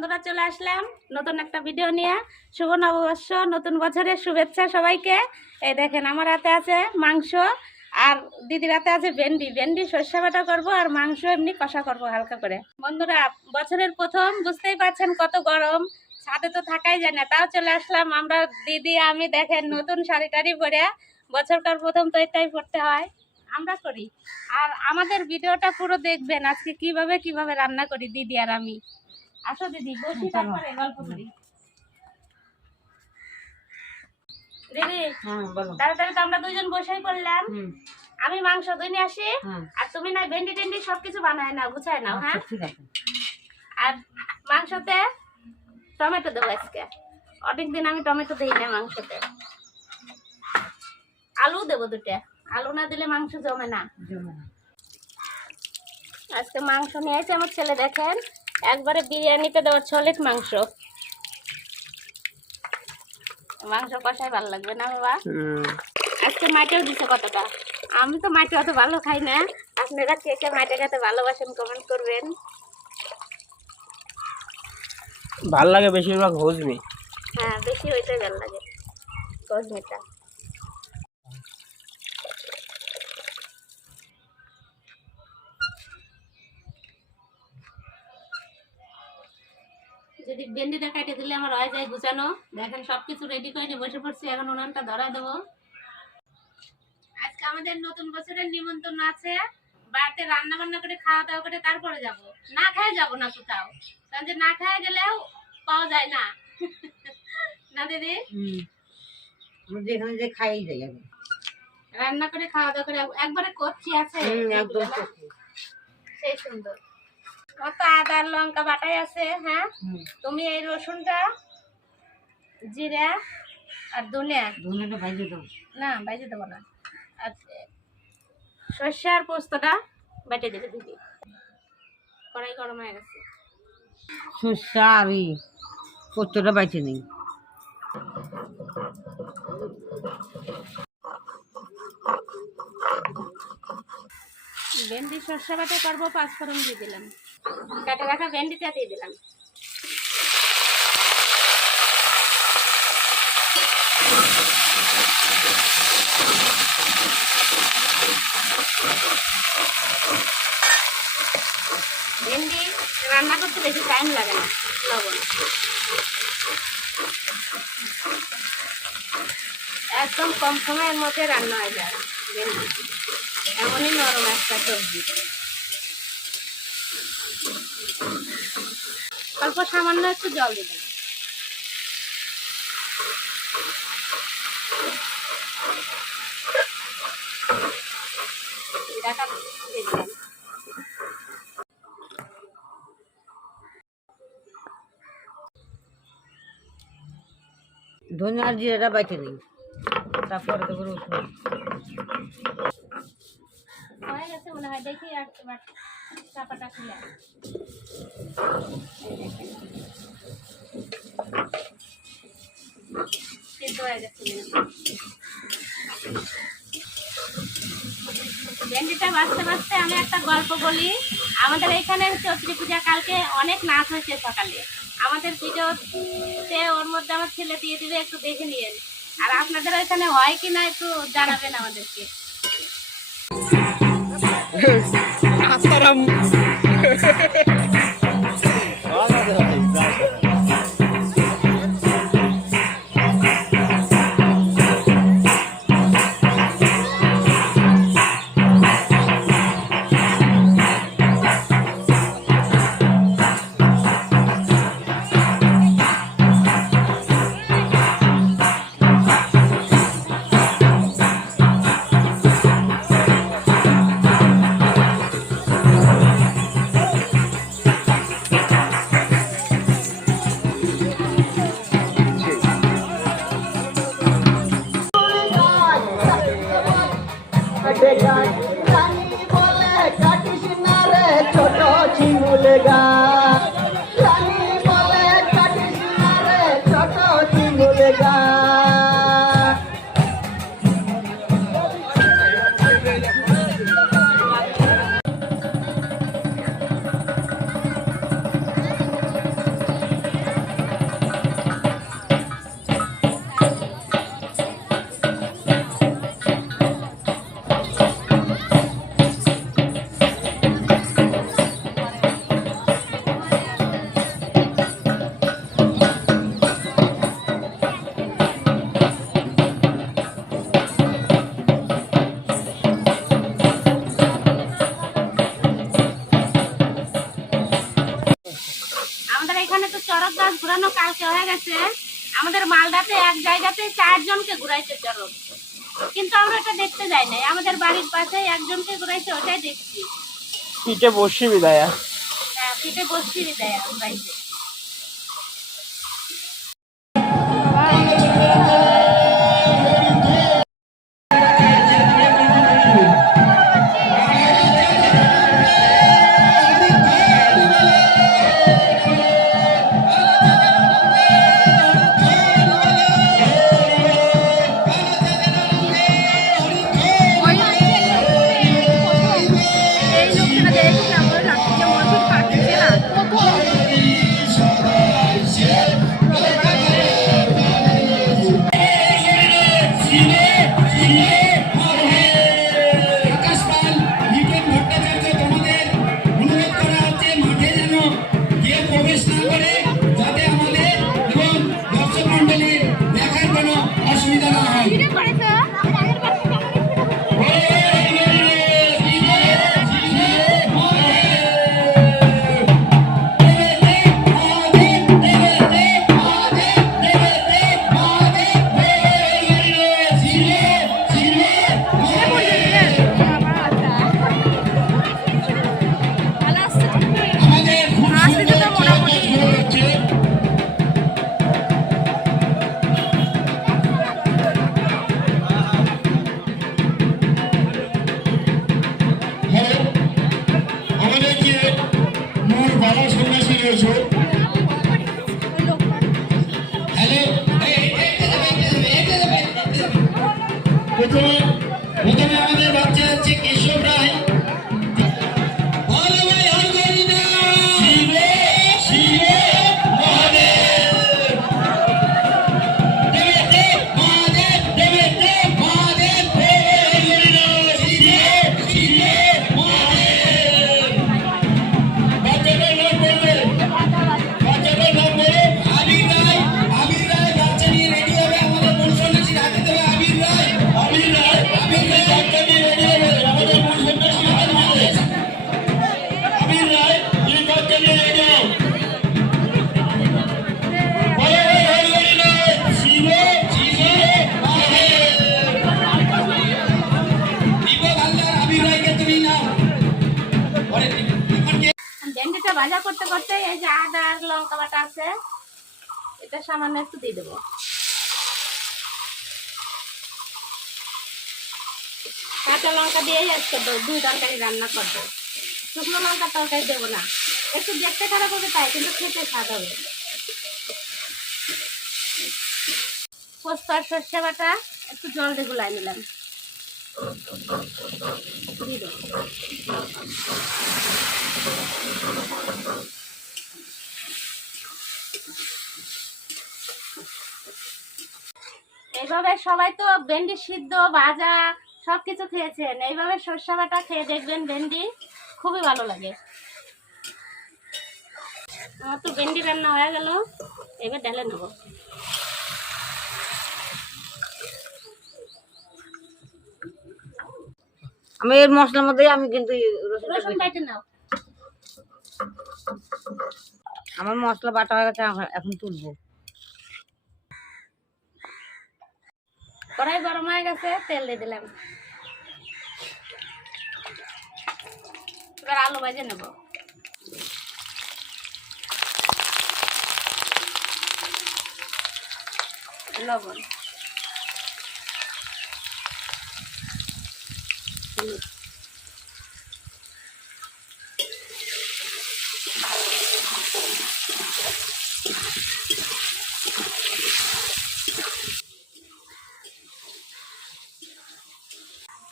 বন্ধুরা চলে আসলাম নতুন একটা ভিডিও নিয়ে। শুভ নববর্ষ, নতুন বছরের শুভেচ্ছা সবাইকে। এই দেখেন আমার হাতে আছে মাংস আর দিদির হাতে আছে ভেন্ডি সর্ষে বাটা করবো আর মাংস এমনি কষা করবো হালকা করে। বন্ধুরা বছরের প্রথম, বুঝতেই পারছেন কত গরম, ছাদে তো থাকাই যায় না, তাও চলে আসলাম আমরা দিদি আমি। দেখেন নতুন শাড়ি টাড়ি পরে, বছরকার প্রথম তো এটাই পড়তে হয়, আমরা করি। আর আমাদের ভিডিওটা পুরো দেখবেন আজকে কিভাবে রান্না করি দিদি আর আমি। আসো দিদি বসি, তারপরে গল্প করি। দিদি তাড়াতাড়ি তো আমরা দুইজন বসেই পড়লাম। আমি মাংস ধুয়ে নিয়ে আসি আর তুমি না ভেন্ডি টেন্ডি সবকিছু বানায় নাও, গুছায় নাও। হ্যাঁ, আর মাংসতে টমেটো দেবো আজকে। অনেকদিন আমি টমেটো দিই না মাংসতে। আলু দেবো দুটো, আলু না দিলে মাংস জমে না। আজকে মাংস নিয়ে আসছে আমার ছেলে, দেখেন একবারে বিরিয়ানিতে দেওয়ার সলিড মাংস। মাংস কষাই ভালো লাগবে না বাবা? আজকে মাটিও দিছে কতটা। আমি তো মাটি অত ভালো খাই না, আপনারা কে কে মাটি খেতে ভালোবাসেন কমেন্ট করবেন। ভাল লাগে বেশিরভাগ হজমি। হ্যাঁ, বেশি ওইটাই ভালো লাগে, হজমিটা। যদি ভেন্ডিটা কাটে দিলে আমার হয়ে যায় গুছানো। দেখেন সবকিছু রেডি করে বসে পড়ছি, এখন উনানটা ধরা দেবো। আজকে আমাদের নতুন বছরের নিমন্ত্রণ আছে, বাড়িতে রান্না বান্না করে খাওয়া দাওয়া করে তারপরে যাব। না খায় যাব না কোথাও, কারণ যে না খায় গেলেও পাওয়া যায় না। না দিদি? যেখানে যে খাই যাই আমি রান্না করে খাওয়া দাওয়া করে একবারে করছি আছে, একদম সেই সুন্দর। অত আদা লঙ্কা বাটাই আছে। হ্যাঁ, তুমি এই রসুনটা, জিরা আর ধনিয়াটা ভাইজে দাও। না ভাইজে দেবো না, আর সর্ষে আর পোস্তটা বেটে দেবে দিদি। কড়াই গরম হয়ে গেছে। সর্ষা আর ওই পোস্তটা বাইচে নেই। ভেন্ডি সর্ষে বাটা করবো, পাঁচফোড়ন দিয়ে দিলাম, কাটে রাখা ভেন্ডিটা দিয়ে দিলাম। ভেন্ডি রান্না করতে বেশি টাইম লাগে না, লবণ একদম কম সময়ের মধ্যে রান্না হয়ে যায়। ভেন্ডি এমনই নরম একটা সবজি। অল্প সামান্য একটু জল দিবেন। জিরাটা দিয়ে দিলাম। ধনিয়া আর জিরাটা বাইচে নেই, তারপরে তো রসুন। হয়ে গেছে মনে হয়, দেখি একবার চাপাটা খুলে। সিদ্ধ হয়ে গেছে ভেন্ডিটা। বাঁচতে বাঁচতে আমি একটা গল্প বলি। আমাদের এখানে চৈত্রী পূজা কালকে অনেক নাচ হয়েছে সকালে। আমাদের ভিডিওতে ওর মধ্যে আমার ছেলে দিয়ে দিবে, একটু দেখে নিয়েন। আর আপনাদের ওইখানে হয় কি না একটু জানাবেন আমাদেরকে। চড়ক গাছ ঘুরানো কালকে হয়ে গেছে। আমাদের মালদাতে এক জায়গাতে 4 জনকে ঘুরাইছে চড়ক, কিন্তু আমরা এটা দেখতে যাই নাই। আমাদের বাড়ির পাশে একজনকে ঘুরাইছে, ওটাই দেখছি। পিঠে বসি বিদায়া। হ্যাঁ, পিঠে বসছি দেয় ঘুরাইছে। প্রথমে আমাদের বাচ্চা হচ্ছে কেশব রায়। ভেন্ডিটা ভাজা করতে করতে এই যে আদা আর লঙ্কা বাটা আছে, এটা সামান্য একটু দিয়ে দেবো। কাঁচা লঙ্কা দিয়েই আজকে 2 তরকারি রান্না করবো। শুকনো লঙ্কা তরকারি দেবো না, একটু দেখতে খারাপ হবে তাই, কিন্তু খেতে স্বাদ হবে। পোস্ত আর সর্ষে বাটা একটু জল দিয়ে গুলাই নিলাম, দিয়ে দেবো। এইভাবে সবাই তো ভেন্ডি সিদ্ধ ভাজা সবকিছু খেয়েছেন, এইভাবে সর্ষে বাটা খেয়ে দেখবেন, ভেন্ডি খুবই ভালো লাগে। আমার তো ভেন্ডি রান্না হয়ে গেল, এবার ঢেলে নেবো। আমি এর মশলার মধ্যে আমি কিন্তু রসুন বাইটে নাও। আমার মশলা বাটা হয়ে গেছে, এখন তুলবো। কড়াই গরম হয়ে গেছে, তেল দিয়ে দিলাম। এবার আলু ভেজে নেব। লবণ, হলুদ,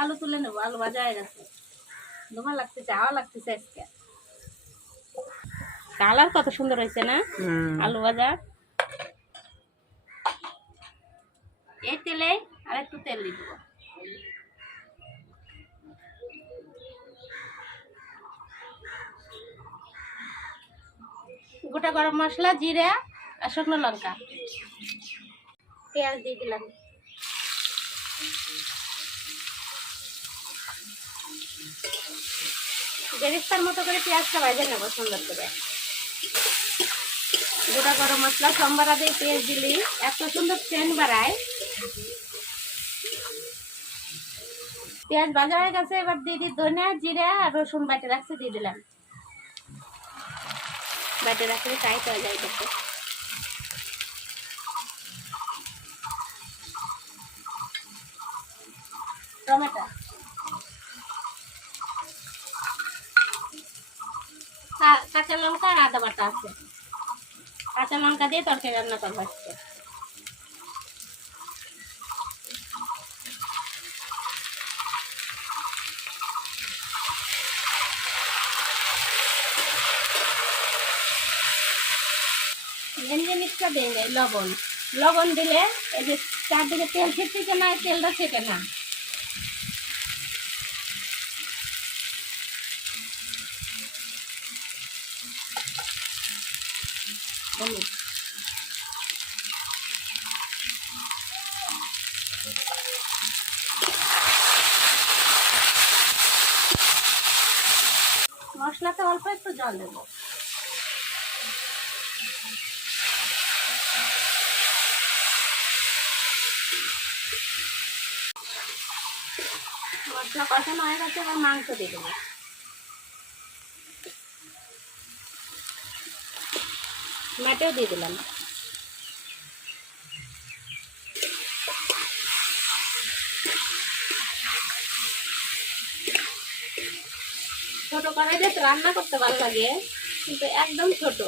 আলু তুলে নেবো। আলু ভাজা হয়ে গেছে, ধোঁয়া লাগতেছে, হাওয়া লাগতেছে। আজকে কালার কত সুন্দর হয়েছে না আলু ভাজা। এই তেলে আর একটু তেল দিয়ে দেবো। গোটা গরম মশলা, জিরা আর শুকনো লঙ্কা, পেঁয়াজ দিয়ে দিলাম। বেরেস্তার মতো করে পেঁয়াজটা ভেজে নেবো সুন্দর করে। গোটা গরম মশলা সম্বারা দিয়ে পেঁয়াজ দিলি এত সুন্দর সেন্ট বাড়ায়। পেঁয়াজ ভাজা হয়ে গেছে, এবার দিয়ে দিই ধনিয়া জিরা আর রসুন বাটে রাখছি, দিয়ে দিলাম। বাটে রাখলে টাইট হয়ে যায় দেখো। টমেটো, কাঁচা লঙ্কা আর আদা বাটা আছে। কাঁচা লঙ্কা দিয়ে তরকারি রান্না করবো আজকে। ভেন্ডি মিক্সটা দেंगे লবণ। লবণ দিলে এই যে চারদিকে তেল ছিটছে না, তেলটা ছেটে না। মশলাতে অল্প একটু জল দেবো। মশলা কষানো হয়ে গেছে, এবার মাংস দিয়ে দেবো। মেটেও দিয়ে দিলাম। ছোট কড়াইতে রান্না করতে ভালো লাগে, কিন্তু একদম ছোট।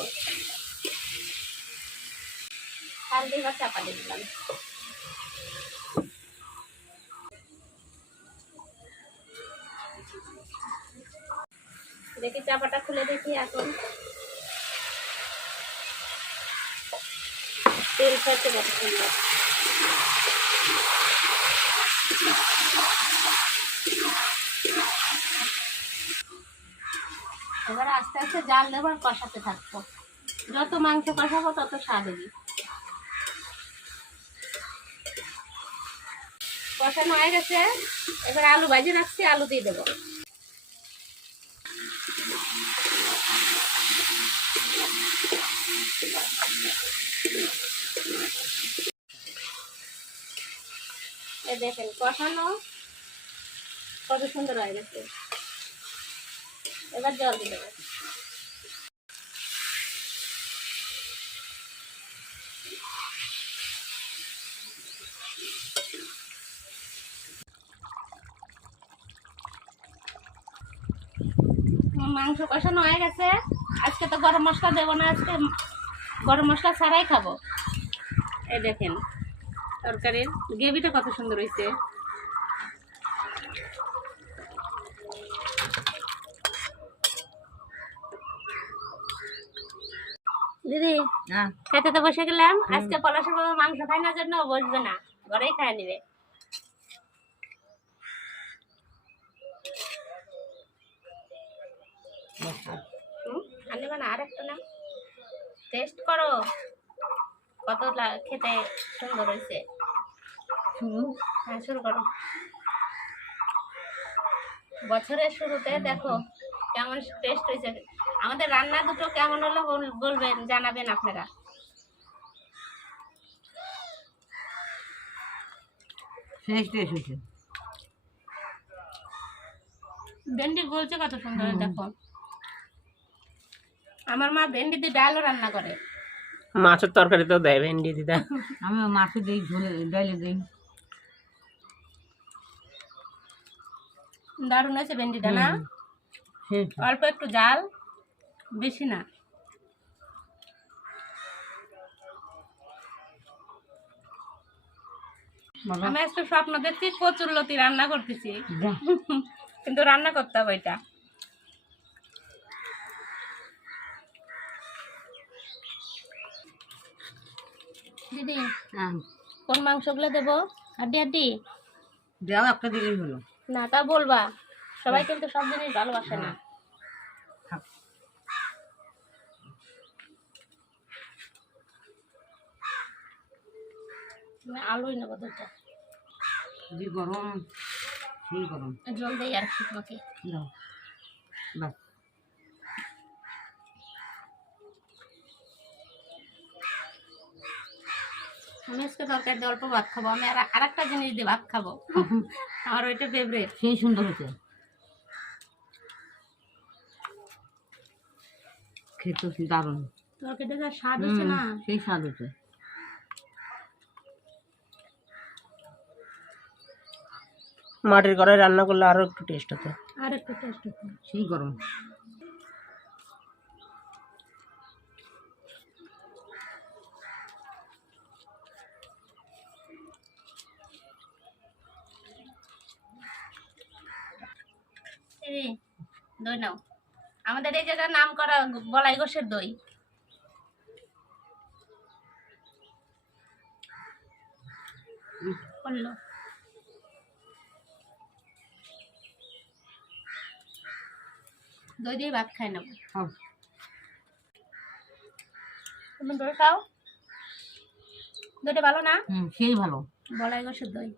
হালদি বা চাপা দিয়ে দিলাম। দেখি চাপাটা খুলে দেখি, এখন তেল ছাড়তে কত সুন্দর। এবার আস্তে আস্তে জাল দেবো আর কষাতে থাকবো। যত মাংস কষাবো তত স্বাদ হবে। কষানো হয়ে গেছে, এবার আলু ভাজি রাখছি, আলু দিয়ে দেবো। এই দেখেন কষানো কত সুন্দর হয়ে গেছে। এবার জল দিয়ে দেবো। মাংস কষানো হয়ে গেছে। আজকে তো গরম মশলা দেবো না, আজকে গরম মশলা ছাড়াই খাবো। এই দেখেন তরকারির গ্রেভিটা কত সুন্দর হয়েছে। দিদি খেতে তো বসে গেলাম। আজকে পলাশের বাবা মাংস খাই না জন্য বসবে না, ঘরেই খায় নিবে। আনবে না, আর একটা নাম টেস্ট করো কত খেতে সুন্দর হয়েছে। হ্যাঁ শুরু করো। বছরের শুরুতে দেখো কেমন টেস্ট হয়েছে। আমাদের রান্না দুটো কেমন হলো বলবেন, জানাবেন আপনারা। ভেন্ডি বলছে কত সুন্দর দেখো। আমার মা ভেন্ডি দিয়ে ডালও রান্না করে। মাছের তরকারি তো দেয় ভেন্ডি দিদা। আমি মাছে দিই, ঝোলে ডাইলে দিই। দারুণ আছে ভেন্ডিটা না? অল্প একটু জাল, বেশি না। আমি আজকে স্বপ্ন দেখছি কচুরলতি রান্না করতেছি, কিন্তু রান্না করতে হবে এটা। দিদি কোন মাংসগুলো দেবো? হাড্ডি হাড্ডি দেওয়া একটা দিলেই হলো না, তা বলবা। সবাই কিন্তু সব জিনিস ভালোবাসে না। আলুই নেবো দুটো। যে গরম সেই গরম, জল দেই আর কি তোমাকে। দাও বাস। আমি আজকে তরকারি দিয়ে অল্প ভাত খাবো, আমি আর একটা জিনিস দিয়ে ভাত খাবো। আমার ওইটা ফেভারিট। সেই সুন্দর হয়েছে, খেতে দারুণ। তরকারিটা যা স্বাদ হচ্ছে না। সেই স্বাদ হচ্ছে। মাটির কড়াই রান্না করলে আরো একটু টেস্ট হতো। আর একটু টেস্ট হচ্ছে। সেই গরম। এই দই নাও, আমাদের এই জায়গার নাম করা বলাই গোশের দই। করলো দই দিয়ে ভাত খাই নেবো। খাও। তুমি দই খাও, দইটা ভালো না? সেই ভালো। বলাই গোশের দই।